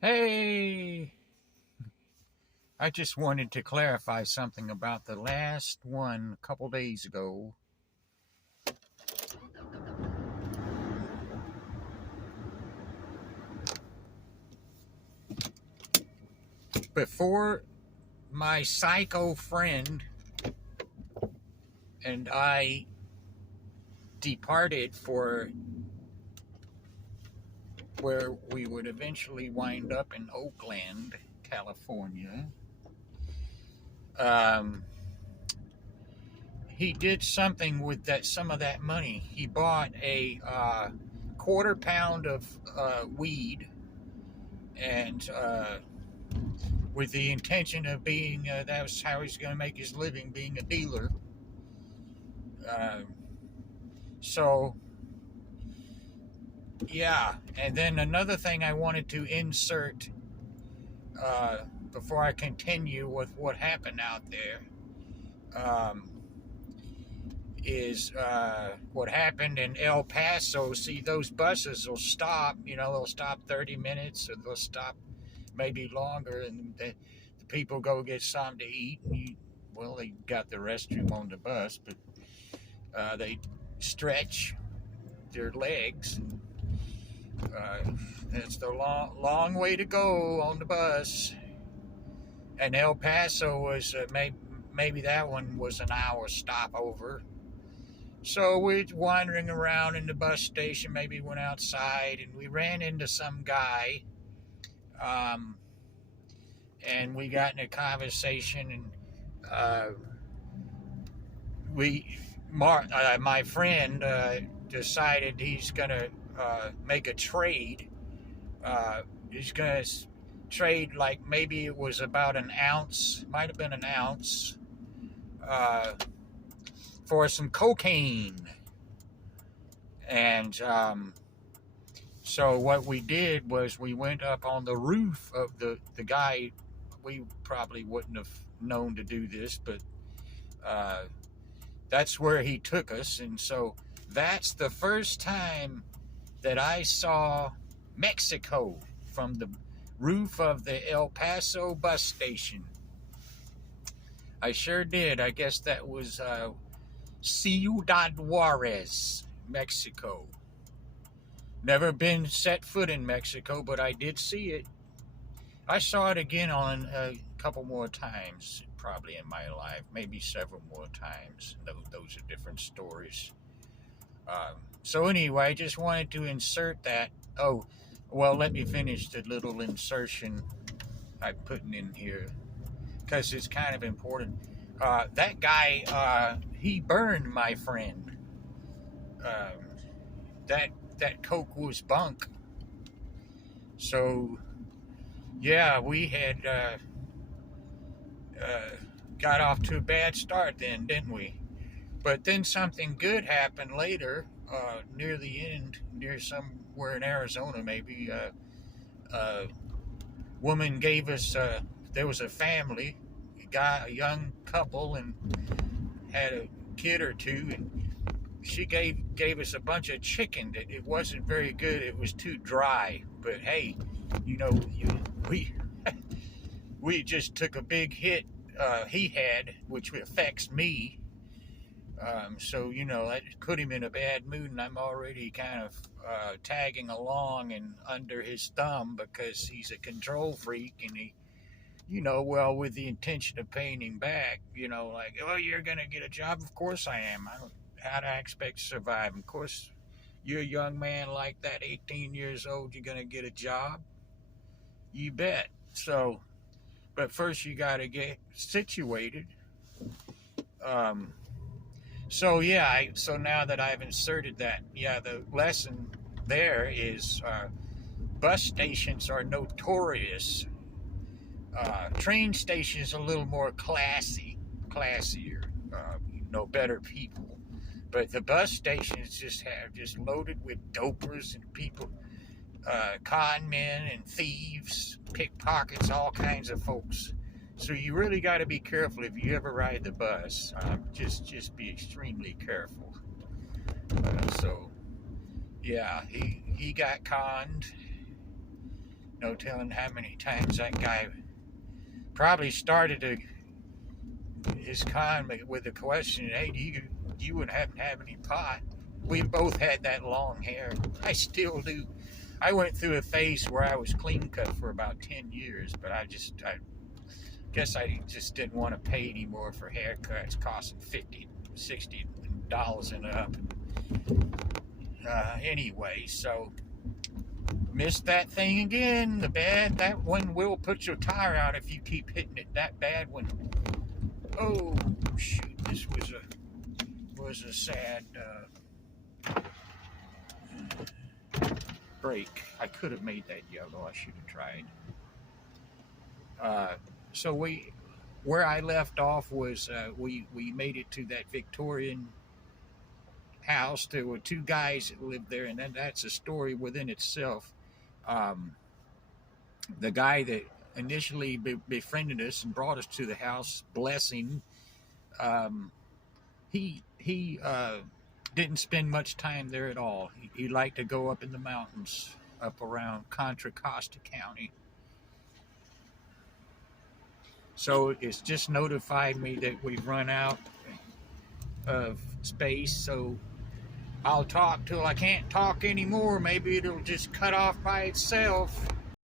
Hey, I just wanted to clarify something about the last one a couple days ago. Before my psycho friend and I departed for where we would eventually wind up in Oakland, California, um, he did something with some of that money. He bought a quarter pound of weed and with the intention of being that was how he's going to make his living, being a dealer. Uh, so yeah, and then another thing I wanted to insert uh, before I continue with what happened out there um, is what happened in El Paso. See, those buses will stop. They'll stop 30 minutes, or they'll stop maybe longer, and the people go get something to eat. Well, they got the restroom on the bus, but they stretch their legs. And, it's the long way to go on the bus. And El Paso was maybe that one was an hour stopover. So we're wandering around in the bus station. Maybe went outside, and we ran into some guy. Um, and we got in a conversation, and my friend decided he's gonna make a trade. He's gonna trade, like, maybe it was about an ounce, might have been an ounce, uh, for some cocaine. And so what we did was we went up on the roof of the guy. We probably wouldn't have known to do this, but uh, that's where he took us. And so that's the first time that I saw Mexico from the roof of the El Paso bus station. I sure did. I guess that was Ciudad Juarez, Mexico. Never been set foot in Mexico, but I did see it. I saw it again on a couple more times, probably in my life, maybe several more times. Those are different stories. So anyway, I just wanted to insert that. Oh, well, let me finish the little insertion I'm putting in here, because it's kind of important. That guy, he burned my friend. Uh, that coke was bunk. So yeah, we had got off to a bad start then, didn't we? But then something good happened later, near the end, near somewhere in Arizona, maybe. A woman gave us. There was a family, a young couple, and had a kid or two, and she gave us a bunch of chicken. That it wasn't very good. It was too dry. But hey, we we just took a big hit. He had, which affects me. So that put him in a bad mood, and I'm already kind of tagging along and under his thumb, because he's a control freak, and he, well, with the intention of paying him back, like, oh, you're gonna get a job. Of course I am. How do I expect to survive? Of course, you're a young man like that, 18 years old. You're gonna get a job. You bet. So, but first you got to get situated. Um, So yeah, so now that I've inserted that, yeah, the lesson there is bus stations are notorious. Train stations a little more classier, better people. But the bus stations just loaded with dopers and people, con men and thieves, pickpockets, all kinds of folks. So you really got to be careful if you ever ride the bus. Just be extremely careful. So yeah, he got conned, No telling how many times that guy probably started his con with the question, "Hey, do you would happen to have any pot?" We both had that long hair. I still do. I went through a phase where I was clean cut for about 10 years, but I guess I just didn't want to pay anymore for haircuts costing $50, $60 and up. Anyway, so missed that thing again. That one will put your tire out if you keep hitting it that bad one. Oh shoot, this was a sad break. I could have made that yellow. I should have tried. So where I left off was we made it to that Victorian house. There were two guys that lived there, and then that's a story within itself. Um, the guy that initially befriended us and brought us to the house, Blessing, he didn't spend much time there at all. He liked to go up in the mountains, up around Contra Costa County. So it's just notified me that we've run out of space. So I'll talk till I can't talk anymore. Maybe it'll just cut off by itself.